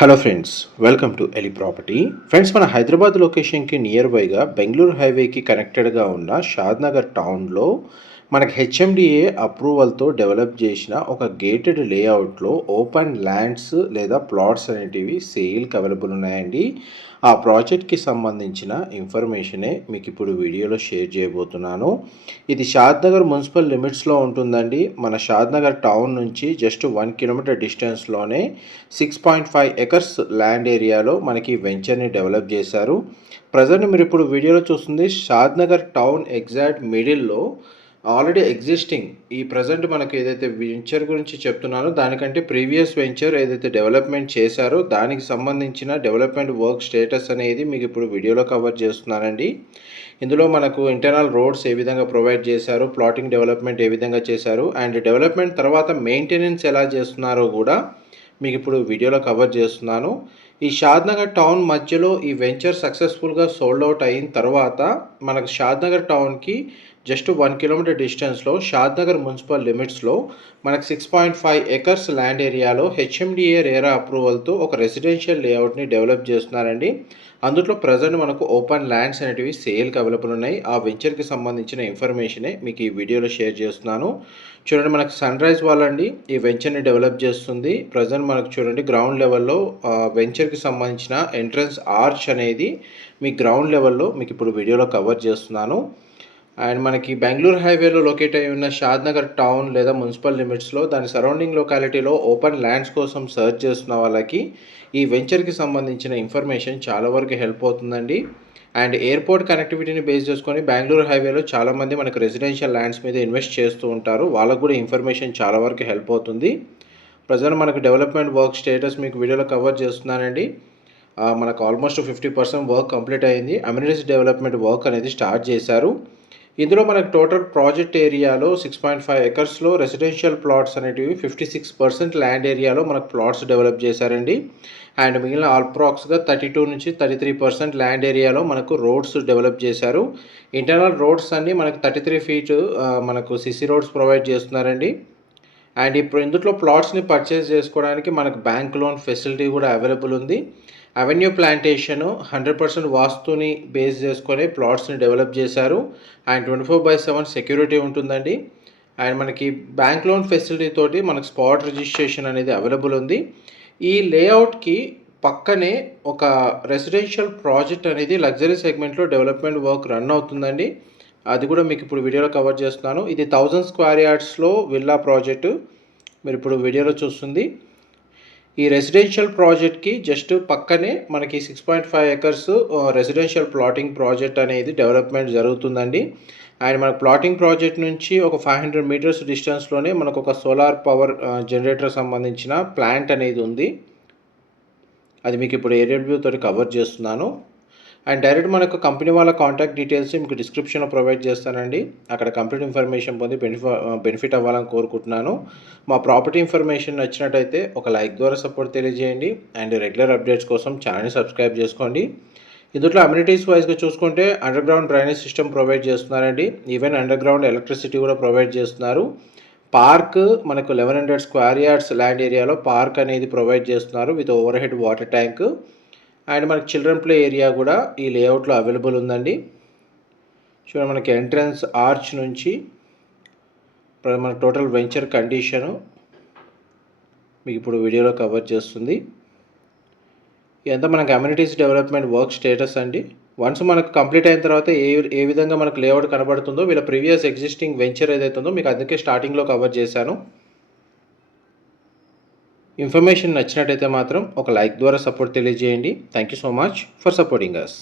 Hello friends welcome to Eli property friends మన హైదరాబాద్ లొకేషన్కి near బైగా Bengaluru హైవేకి కనెక్టెడ్గా ఉన్న షాద్నగర్ టౌన్లో మనకి హెచ్ఎండిఏ అప్రూవల్తో డెవలప్ చేసిన ఒక గేటెడ్ లేఅవుట్లో ఓపెన్ ల్యాండ్స్ లేదా ప్లాట్స్ అనేటివి సేల్కి అవైలబుల్ ఉన్నాయండి. ఆ ప్రాజెక్ట్కి సంబంధించిన ఇన్ఫర్మేషనే మీకు ఇప్పుడు వీడియోలో షేర్ చేయబోతున్నాను. ఇది షాద్నగర్ మున్సిపల్ లిమిట్స్లో ఉంటుందండి. మన షాద్నగర్ టౌన్ నుంచి just one kilometre డిస్టెన్స్లోనే six point five acres land ఏరియాలో మనకి వెంచర్ని డెవలప్ చేశారు. ప్రజెంట్ మీరు ఇప్పుడు వీడియోలో చూస్తుంది షాద్నగర్ టౌన్ ఎగ్జాక్ట్ మిడిల్లో ఆల్రెడీ ఎగ్జిస్టింగ్ ఈ ప్రజెంట్ మనకు ఏదైతే వెంచర్ గురించి చెప్తున్నానో దానికంటే ప్రీవియస్ వెంచర్ ఏదైతే డెవలప్మెంట్ చేశారో దానికి సంబంధించిన డెవలప్మెంట్ వర్క్ స్టేటస్ అనేది మీకు ఇప్పుడు వీడియోలో కవర్ చేస్తున్నానండి. ఇందులో మనకు ఇంటర్నల్ రోడ్స్ ఏ విధంగా ప్రొవైడ్ చేశారు ప్లాటింగ్ డెవలప్మెంట్ ఏ విధంగా చేశారు అండ్ డెవలప్మెంట్ తర్వాత మెయింటెనెన్స్ ఎలా చేస్తున్నారో కూడా మీకు ఇప్పుడు వీడియోలో కవర్ చేస్తున్నాను. ఈ షాద్నగర్ టౌన్ మధ్యలో ఈ వెంచర్ సక్సెస్ఫుల్గా సోల్డ్ అవుట్ అయిన తర్వాత మనకు షాద్నగర్ టౌన్కి జస్ట్ వన్ కిలోమీటర్ డిస్టెన్స్లో షాద్నగర్ మున్సిపల్ లిమిట్స్లో మనకు six point five acres land ఏరియాలో హెచ్ఎండిఏ రేరా అప్రూవల్తో ఒక రెసిడెన్షియల్ లేఅవుట్ని డెవలప్ చేస్తున్నారండి. అందులో ప్రజెంట్ మనకు ఓపెన్ ల్యాండ్స్ అనేటివి సేల్కి అవైలబుల్ ఉన్నాయి. ఆ వెంచర్కి సంబంధించిన ఇన్ఫర్మేషనే మీకు ఈ వీడియోలో షేర్ చేస్తున్నాను. చూడండి మనకు సన్ రైజ్ వాళ్ళండి ఈ వెంచర్ని డెవలప్ చేస్తుంది. ప్రజెంట్ మనకు చూడండి గ్రౌండ్ లెవెల్లో వెంచర్కి సంబంధించిన ఎంట్రన్స్ ఆర్చ్ అనేది మీ గ్రౌండ్ లెవెల్లో మీకు ఇప్పుడు వీడియోలో కవర్ చేస్తున్నాను. అండ్ మనకి బెంగళూరు హైవేలో లొకేట్ అయి ఉన్న షాద్నగర్ టౌన్ లేదా మున్సిపల్ లిమిట్స్లో దాని సరౌండింగ్ లొకాలిటీలో ఓపెన్ ల్యాండ్స్ కోసం సర్చ్ చేస్తున్న వాళ్ళకి ఈ వెంచర్కి సంబంధించిన ఇన్ఫర్మేషన్ చాలా వరకు హెల్ప్ అవుతుందండి. అండ్ ఎయిర్పోర్ట్ కనెక్టివిటీని బేస్ చేసుకొని బెంగళూరు హైవేలో చాలామంది మనకు రెసిడెన్షియల్ ల్యాండ్స్ మీద ఇన్వెస్ట్ చేస్తూ ఉంటారు. వాళ్ళకు కూడా ఇన్ఫర్మేషన్ చాలా వరకు హెల్ప్ అవుతుంది. ప్రజెంట్ మనకు డెవలప్మెంట్ వర్క్ స్టేటస్ మీకు వీడియోలో కవర్ చేస్తున్నానండి. మనకు almost fifty percent work complete అయింది. అమ్యూనిటీస్ డెవలప్మెంట్ వర్క్ అనేది స్టార్ట్ చేశారు. ఇందులో మనకు టోటల్ ప్రాజెక్ట్ ఏరియాలో సిక్స్ పాయింట్ ఫైవ్ ఎకర్స్లో రెసిడెన్షియల్ ప్లాట్స్ అనేటివి ఫిఫ్టీ సిక్స్ పర్సెంట్ ల్యాండ్ ఏరియాలో మనకు ప్లాట్స్ డెవలప్ చేశారండి. అండ్ మిగిలిన ఆల్ప్రాక్స్గా థర్టీ టూ నుంచి థర్టీ త్రీ పర్సెంట్ ల్యాండ్ ఏరియాలో మనకు రోడ్స్ డెవలప్ చేశారు. ఇంటర్నల్ రోడ్స్ అన్నీ మనకు థర్టీ త్రీ ఫీట్ మనకు సిసి రోడ్స్ ప్రొవైడ్ చేస్తున్నారండి. అండ్ ఇప్పుడు ఇందులో ప్లాట్స్ని పర్చేస్ చేసుకోవడానికి మనకు బ్యాంక్ లోన్ ఫెసిలిటీ కూడా అవైలబుల్ ఉంది. అవెన్యూ ప్లాంటేషన్ హండ్రెడ్ పర్సెంట్ వాస్తుని బేస్ చేసుకొని ప్లాట్స్ని డెవలప్ చేశారు. And twenty four by seven security ఉంటుందండి. అండ్ మనకి బ్యాంక్ లోన్ ఫెసిలిటీ తోటి మనకు స్పాట్ రిజిస్ట్రేషన్ అనేది అవైలబుల్ ఉంది. ఈ లేఅవుట్కి పక్కనే ఒక రెసిడెన్షియల్ ప్రాజెక్ట్ అనేది లగ్జరీ సెగ్మెంట్లో డెవలప్మెంట్ వర్క్ రన్ అవుతుందండి. అది కూడా మీకు ఇప్పుడు వీడియోలో కవర్ చేస్తున్నాను. ఇది థౌజండ్ స్క్వేర్ యార్డ్స్లో విల్లా ప్రాజెక్టు మీరు ఇప్పుడు వీడియోలో చూస్తుంది. ఈ రెసిడెన్షియల్ ప్రాజెక్ట్కి జస్ట్ పక్కనే మనకి six point five acres residential plotting project అనేది డెవలప్మెంట్ జరుగుతుందండి. అండ్ మన ప్లాటింగ్ ప్రాజెక్ట్ నుంచి ఒక ఫైవ్ హండ్రెడ్ మీటర్స్ డిస్టెన్స్లోనే మనకు ఒక సోలార్ పవర్ జనరేటర్ సంబంధించిన ప్లాంట్ అనేది ఉంది. అది మీకు ఇప్పుడు ఏరియల్ వ్యూ తోటి కవర్ చేస్తున్నాను. అండ్ డైరెక్ట్ మనకు కంపెనీ వాళ్ళ కాంటాక్ట్ డీటెయిల్స్ మీకు డిస్క్రిప్షన్లో ప్రొవైడ్ చేస్తానండి. అక్కడ కంప్లీట్ ఇన్ఫర్మేషన్ పొంది బెనిఫి బెనిఫిట్ అవ్వాలని కోరుకుంటున్నాను. మా ప్రాపర్టీ ఇన్ఫర్మేషన్ నచ్చినట్టయితే ఒక లైక్ ద్వారా సపోర్ట్ తెలియజేయండి. అండ్ రెగ్యులర్ అప్డేట్స్ కోసం ఛానల్ని సబ్స్క్రైబ్ చేసుకోండి. ఇందులో అమ్యూనిటీస్ వైజ్గా చూసుకుంటే under ground drainage system provide చేస్తున్నారండి. ఈవెన్ అండర్ గ్రౌండ్ ఎలక్ట్రిసిటీ కూడా ప్రొవైడ్ చేస్తున్నారు. పార్క్ మనకు eleven hundred square yards land ఏరియాలో పార్క్ అనేది ప్రొవైడ్ చేస్తున్నారు with over head water tank. And మనకి చిల్డ్రన్ ప్లే ఏరియా కూడా ఈ లేఅవుట్లో అవైలబుల్ ఉందండి. చూడండి మనకి ఎంట్రన్స్ ఆర్చ్ నుంచి మన టోటల్ వెంచర్ కండిషను మీకు ఇప్పుడు వీడియోలో కవర్ చేస్తుంది. ఇదంతా మన అమ్యూనిటీస్ డెవలప్మెంట్ వర్క్ స్టేటస్ అండి. వన్స్ మనకు కంప్లీట్ అయిన తర్వాత ఏ ఏ విధంగా మనకు లేఅవుట్ కనబడుతుందో వీళ్ళ ప్రీవియస్ ఎగ్జిస్టింగ్ వెంచర్ ఏదైతే ఉందో మీకు అందుకే స్టార్టింగ్లో కవర్ చేశాను. ఇన్ఫర్మేషన్ నచ్చినట్టయితే మాత్రం ఒక లైక్ ద్వారా సపోర్ట్ తెలియజేయండి. Thank you so much for supporting us